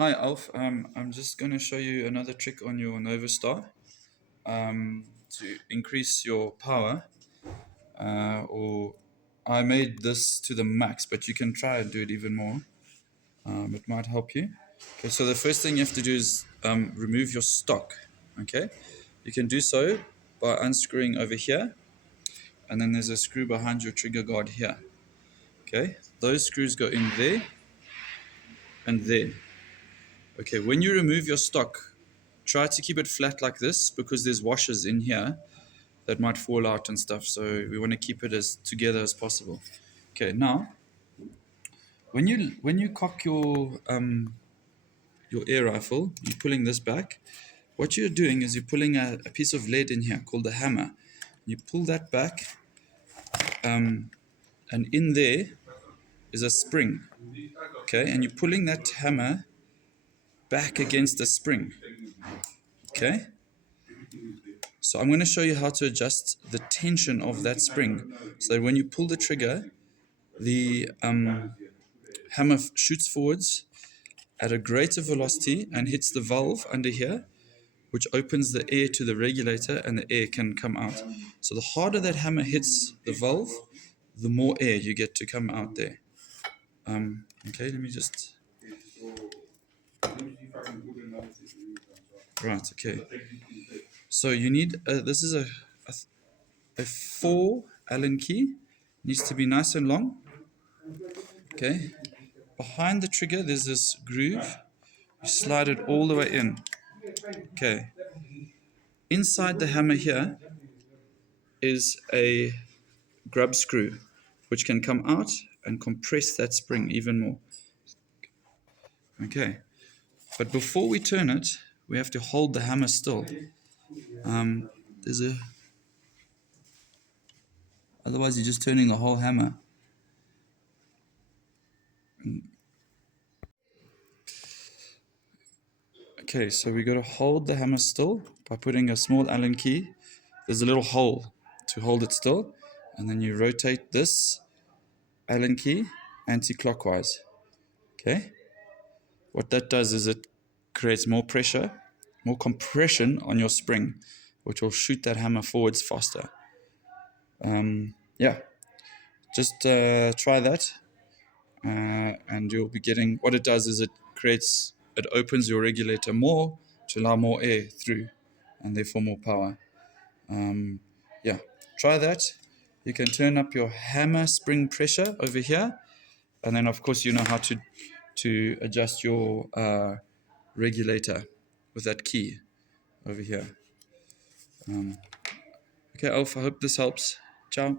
Hi Alf, I'm just going to show you another trick on your Novastar to increase your power. Or I made this to the max, but you can try and do it even more. It might help you. Okay, so the first thing you have to do is remove your stock. Okay, you can do so by unscrewing over here, and then there's a screw behind your trigger guard here. Okay, those screws go in there and there. Okay, when you remove your stock, try to keep it flat like this because there's washers in here that might fall out and stuff. So we want to keep it as together as possible. Okay, now when you cock your air rifle, you're pulling this back. What you're doing is you're pulling a piece of lead in here called the hammer. You pull that back, and in there is a spring. Okay, and you're pulling that hammer back against the spring. Okay. So I'm going to show you how to adjust the tension of that spring so that when you pull the trigger, the hammer shoots forwards at a greater velocity and hits the valve under here, which opens the air to the regulator and the air can come out. So the harder that hammer hits the valve, the more air you get to come out there. Okay, let me just... Right, okay. So you need, this is a 4 Allen key, needs to be nice and long. Okay, behind the trigger there's this groove, you slide it all the way in. Okay, inside the hammer here is a grub screw which can come out and compress that spring even more. Okay, but before we turn it, we have to hold the hammer still. Otherwise you're just turning the whole hammer. Okay, so we got to hold the hammer still by putting a small Allen key. There's a little hole to hold it still, and then you rotate this Allen key anti-clockwise. Okay, what that does is it creates more pressure, more compression on your spring, which will shoot that hammer forwards faster. Yeah, just try that, and you'll be getting, what it does is it opens your regulator more to allow more air through and therefore more power. Yeah, try that. You can turn up your hammer spring pressure over here, and then of course you know how to adjust your regulator with that key over here. Okay, Alf, I hope this helps. Ciao.